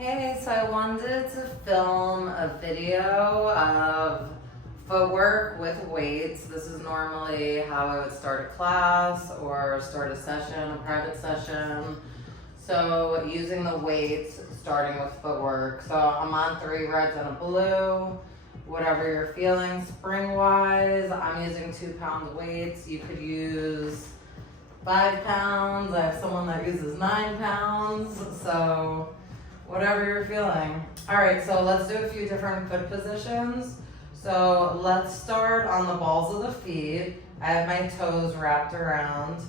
Hey, so I wanted to film a video of footwork with weights. This is normally how I would start a class or start a session, a private session. So using the weights, starting with footwork. So I'm on 3 reds and a blue. Whatever you're feeling spring-wise, I'm using 2-pound weights. You could use 5 pounds. I have someone that uses 9 pounds. So whatever you're feeling. All right, so let's do a few different foot positions. So let's start on the balls of the feet. I have my toes wrapped around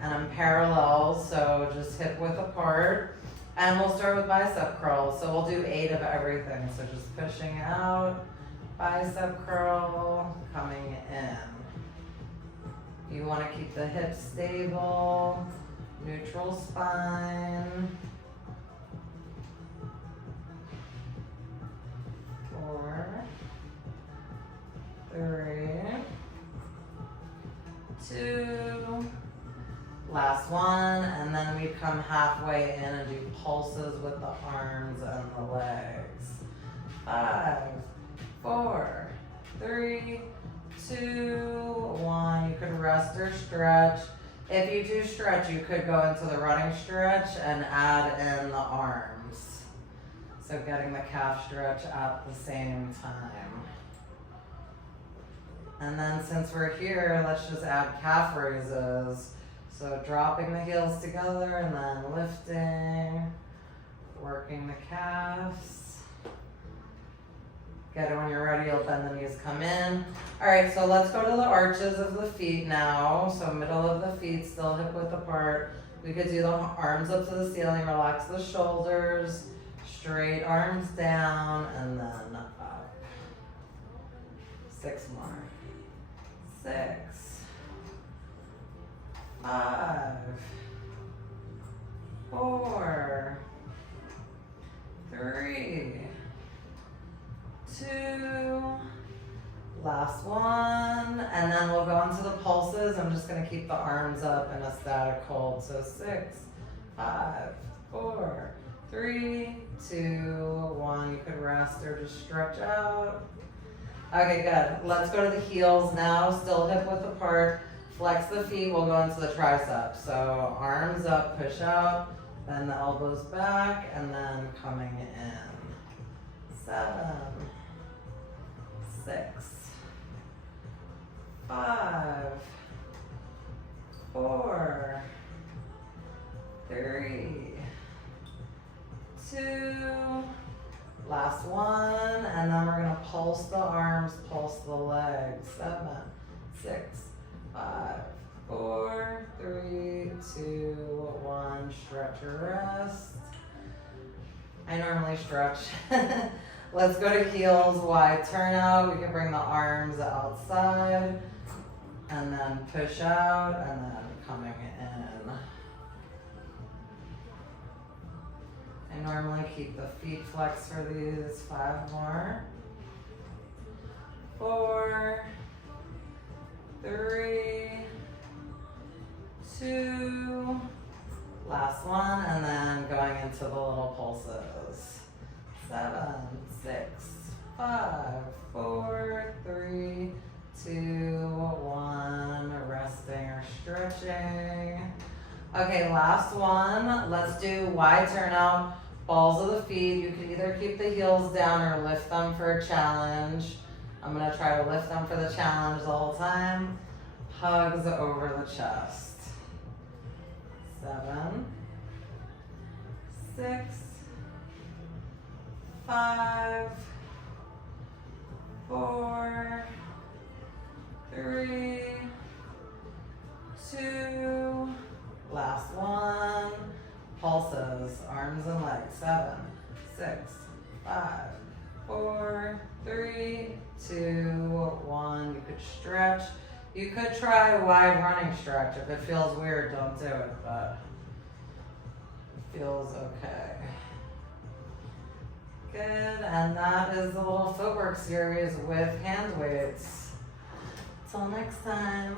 and I'm parallel, so just hip width apart. And we'll start with bicep curls. So we'll do 8 of everything. So just pushing out, bicep curl, coming in. You want to keep the hips stable, neutral spine. 4, 3, 2, last one, and then we come halfway in and do pulses with the arms and the legs. 5, 4, 3, 2, 1. You could rest or stretch. If you do stretch, you could go into the running stretch and add in the arms. So getting the calf stretch at the same time. And then since we're here, let's just add calf raises. So dropping the heels together and then lifting, working the calves. Get it when you're ready, you'll bend the knees, come in. All right, so let's go to the arches of the feet now. So middle of the feet, still hip width apart. We could do the arms up to the ceiling, relax the shoulders. Straight arms down and then up. 6 more. 6, 5, 4, 3, 2, last one, and then we'll go into the pulses. I'm just going to keep the arms up in a static hold. So 6, 5, 4, 3, 2, 1. You could rest or just stretch out. Okay, good. Let's go to the heels now. Still hip width apart. Flex the feet. We'll go into the triceps. So arms up, push out, bend the elbows back, and then coming in. 7, 6, 5, 4, 3, 2, last one, and then we're gonna pulse the arms, pulse the legs. 7, 6, 5, 4, 3, 2, 1. Stretch or rest. I normally stretch. Let's go to heels, wide turnout. We can bring the arms outside, and then push out, and then coming in. I normally keep the feet flexed for these. 5 more. 4, 3, 2, last one, and then going into the little pulses. 7, 6, 5, 4, 3, 2, 1. Resting or stretching. Okay, last one. Let's do wide turnout. Balls of the feet. You can either keep the heels down or lift them for a challenge. I'm going to try to lift them for the challenge the whole time. Hugs over the chest. 7, 6, 5, 4, 3, 2, last one. Pulses, arms and legs. 7, 6, 5, 4, 3, 2, 1. You could stretch. You could try a wide running stretch. If it feels weird, don't do it, but it feels okay. Good, and that is the little footwork series with hand weights. Till next time.